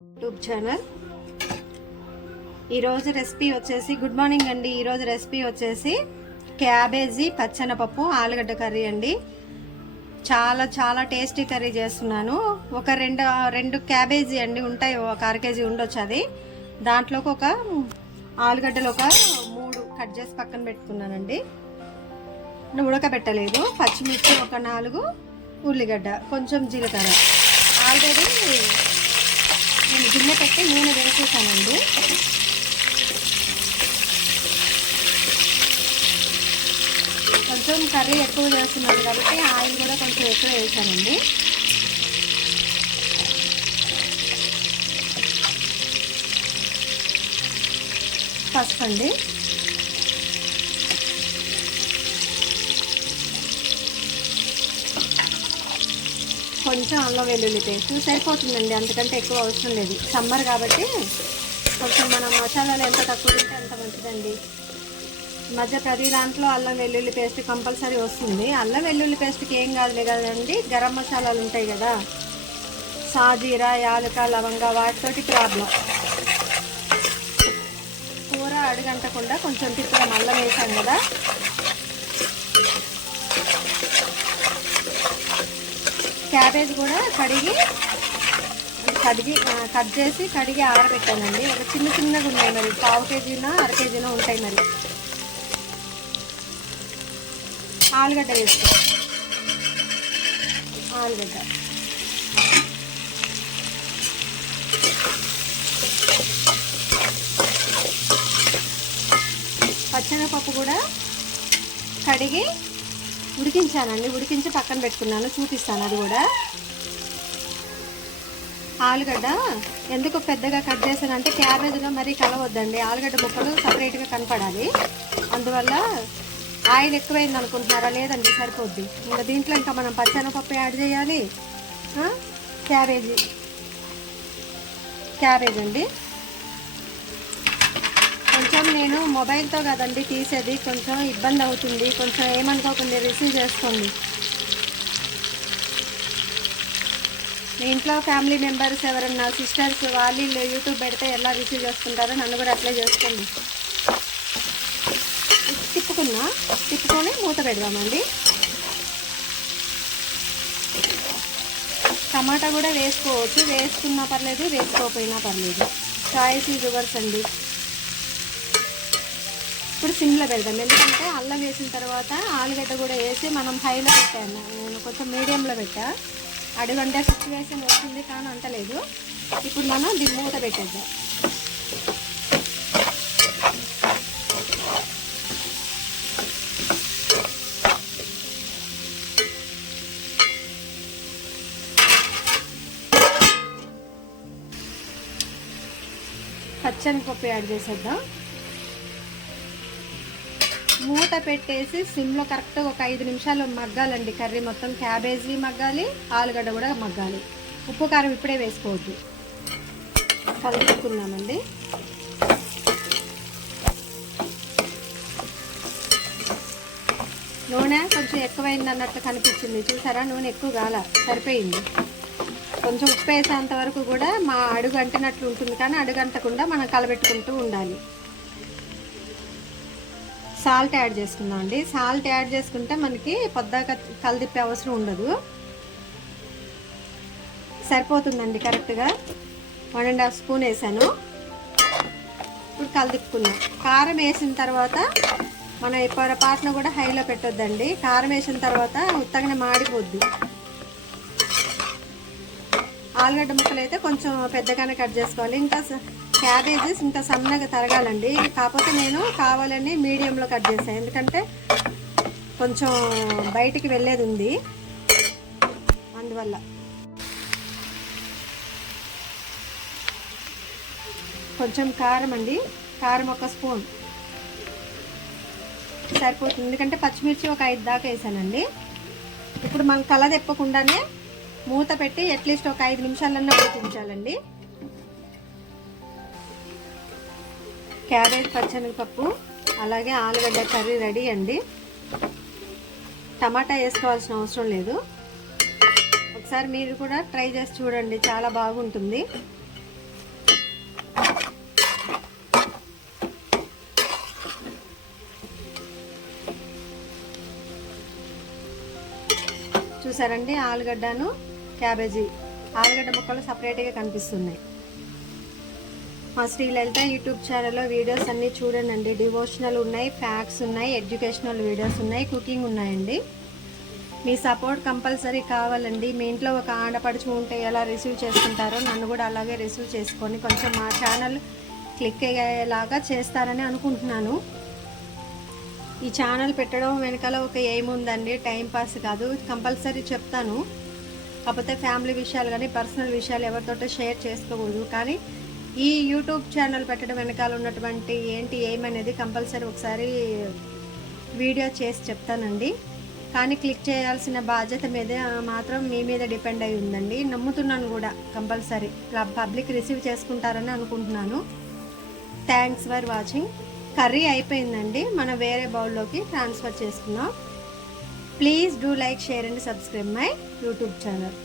YouTube channel. ఈరోజు recipe వచ్చేసి good morning అండి. ఈరోజు రెసిపీ వచ్చేసి క్యాబేజీ పచ్చెనపప్పు ఆలుగడ్డ కర్రీ అండి. చాలా చాలా టేస్టీ కర్రీ చేస్తున్నాను. ఒక రెండు క్యాబేజీ అండి ఉంటాయి, ఒక అర కేజీ ఉండొచ్చు. అది దాంట్లోకి ఒక ఆలుగడ్డలు ఒక 3 కట్ చేసి పక్కన పెట్టుకున్నానండి. ఉడకబెట్టలేదు. పచ్చిమిర్చి ఒక 4, ఉల్లిగడ్డ, కొంచెం జీలకర్ర. ఆల్రెడీ నేను గిన్నె పెట్టి నూనె వేసేసానండి. కొంచెం కర్రీ ఎక్కువ చేస్తున్నాను కాబట్టి ఆయిల్ కూడా కొంచెం ఎక్కువ వేసానండి. పసుపు అండి, కొంచెం అల్లం వెల్లుల్లి పేస్ట్ సరిపోతుందండి, అంతకంటే ఎక్కువ అవసరం లేదు. సమ్మర్ కాబట్టి కొంచెం మనం మసాలాలు ఎంత తక్కువ తింటే అంత మంచిదండి. మధ్య ప్రతి దాంట్లో అల్లం వెల్లుల్లి పేస్ట్ కంపల్సరీ వస్తుంది. అల్లం వెల్లుల్లి పేస్ట్కి ఏం కాదులే కదండి, గరం మసాలాలు ఉంటాయి కదా, సాజీరా, యాలక, లవంగ, వాటితోటి ప్రాబ్లం. కూర అడుగంటకుండా కొంచెం తిప్పడం. అల్లం వేసాం కదా. క్యాబేజ్ కూడా కడిగి కట్ చేసి కడిగి ఆరబెట్టానండి. ఒక చిన్నగా ఉన్నాయి, మరి పావు కేజీనా అర కేజీనా ఉంటాయి. మరి ఆలుగడ్డ వేసుకో. ఆలుగడ్డ, పచ్చెనపప్పు కూడా కడిగి ఉడికించానండి. ఉడికించి పక్కన పెట్టుకున్నాను, చూపిస్తాను అది కూడా. ఆలుగడ్డ ఎందుకు పెద్దగా కట్ చేశానంటే క్యాబేజ్లో మరీ కలవద్దండి, ఆలుగడ్డ ముక్కలు సపరేట్గా కనపడాలి. అందువల్ల ఆయిల్ ఎక్కువైంది అనుకుంటున్నారా? లేదండి, సరిపోద్ది. ఇంకా దీంట్లో ఇంకా మనం పచ్చెనపప్పు యాడ్ చేయాలి. క్యాబేజ్ అండి. కొంచెం నేను మొబైల్తో కదండి తీసేది, కొంచెం ఇబ్బంది అవుతుంది. కొంచెం ఏమనుకోకుండా రిసీవ్ చేసుకోండి. మీ ఇంట్లో ఫ్యామిలీ మెంబర్స్ ఎవరన్నా సిస్టర్స్ వాళ్ళు యూట్యూబ్ పెడితే ఎలా రిసీవ్ చేసుకుంటారో నన్ను కూడా అట్లే చేసుకోండి. తిప్పుకొని మూత పెడదామండి. టమాటా కూడా వేసుకోవచ్చు, వేసుకున్నా పర్లేదు, వేసుకోకపోయినా పర్లేదు. చాయిస్ ఈజ్ యువర్స్ అండి. ఇప్పుడు సిమ్లో పెడదాం, ఎందుకంటే అల్లం వేసిన తర్వాత ఆలుగడ్డ కూడా వేసి మనం హైలో పెట్టాను. నేను కొంచెం మీడియంలో పెట్టా. అడుగంటే సిచ్యువేషన్ వచ్చింది కానీ అంటలేదు. ఇప్పుడు మనం దీన్ని మూత పెట్టేద్దాం. పచ్చెనపప్పు యాడ్ చేసేద్దాం. మూత పెట్టేసి సిమ్లో కరెక్ట్గా ఒక 5 నిమిషాలు మగ్గాలండి కర్రీ మొత్తం. క్యాబేజీ మగ్గాలి, ఆలుగడ్డ కూడా మగ్గాలి. ఉప్పు కారం ఇప్పుడే వేసుకోవద్దు. కలుపుకున్నామండి. నూనె కొంచెం ఎక్కువైంది అన్నట్లు కనిపించింది, చూసారా? నూనె ఎక్కువ కాల, సరిపోయింది. కొంచెం ఉప్పు వేసేంత వరకు కూడా మా అడుగు అంటినట్లు ఉంటుంది, కానీ అడుగంటకుండా మనం కలబెట్టుకుంటూ ఉండాలి. సాల్ట్ యాడ్ చేసుకుందాం అండి. సాల్ట్ యాడ్ చేసుకుంటే మనకి పొద్దాక కలిదిప్పే అవసరం ఉండదు, సరిపోతుందండి కరెక్ట్గా. 1.5 స్పూన్ వేసాను. ఇప్పుడు కలిదిప్పుకున్నాం. కారం వేసిన తర్వాత మనం పొరపాటున కూడా హైలో పెట్టొద్దండి. కారం వేసిన తర్వాత ఉత్తగానే మాడిపోద్ది. ఆలుగడ్డ ముక్కలు అయితే కొంచెం పెద్దగానే కట్ చేసుకోవాలి. ఇంకా క్యాబేజెస్ ఇంకా సన్నగా తరగాలండి. కాకపోతే నేను కావాలని మీడియంలో కట్ చేశాను, ఎందుకంటే కొంచెం బయటికి వెళ్ళేది ఉంది, అందువల్ల. కొంచెం కారం అండి, కారం 1 స్పూన్ సరిపోతుంది, ఎందుకంటే పచ్చిమిర్చి ఒక 5 దాకా వేసానండి. ఇప్పుడు మనం కలర్ తిప్పకుండానే మూత పెట్టి అట్లీస్ట్ ఒక 5 నిమిషాలన్నా ఉడికించాలండి. క్యాబేజ్, పచ్చెనగపప్పు, అలాగే ఆలుగడ్డ కర్రీ రెడీ అండి. టమాటా వేసుకోవాల్సిన అవసరం లేదు. ఒకసారి మీరు కూడా ట్రై చేసి చూడండి, చాలా బాగుంటుంది. చూసారండి, ఆలుగడ్డను క్యాబేజీ, ఆలుగడ్డ ముక్కలు సపరేట్గా కనిపిస్తున్నాయి. మా శ్రీలలిత యూట్యూబ్ ఛానల్లో వీడియోస్ అన్నీ చూడండి. డివోషనల్ ఉన్నాయి, ఫ్యాక్ట్స్ ఉన్నాయి, ఎడ్యుకేషనల్ వీడియోస్ ఉన్నాయి, కుకింగ్ ఉన్నాయండి. మీ సపోర్ట్ కంపల్సరీ కావాలండి. మీ ఇంట్లో ఒక ఆడపడుచు ఉంటే ఎలా రిసీవ్ చేసుకుంటారో నన్ను కూడా అలాగే రిసీవ్ చేసుకొని కొంచెం మా ఛానల్ క్లిక్ అయ్యేలాగా చేస్తారని అనుకుంటున్నాను. ఈ ఛానల్ పెట్టడం వెనకాల ఒక ఎయిమ్ ఉందండి, టైంపాస్ కాదు. కంపల్సరీ చెప్తాను, కాకపోతే ఫ్యామిలీ విషయాలు కానీ పర్సనల్ విషయాలు ఎవరితోటో షేర్ చేసుకోకూడదు. కానీ ఈ యూట్యూబ్ ఛానల్ పెట్టడం వెనకాల ఉన్నటువంటి ఏంటి ఏమనేది కంపల్సరీ ఒకసారి వీడియో చేసి చెప్తానండి. కానీ క్లిక్ చేయాల్సిన బాధ్యత మీద మాత్రం మీ మీద డిపెండ్ అయి ఉందండి. నమ్ముతున్నాను కూడా కంపల్సరీ పబ్లిక్ రిసీవ్ చేసుకుంటారని అనుకుంటున్నాను. Thanks for watching. కర్రీ అయిపోయిందండి, మనం వేరే బౌల్లోకి ట్రాన్స్ఫర్ చేసుకుందాం. Please do like, share and subscribe my YouTube channel.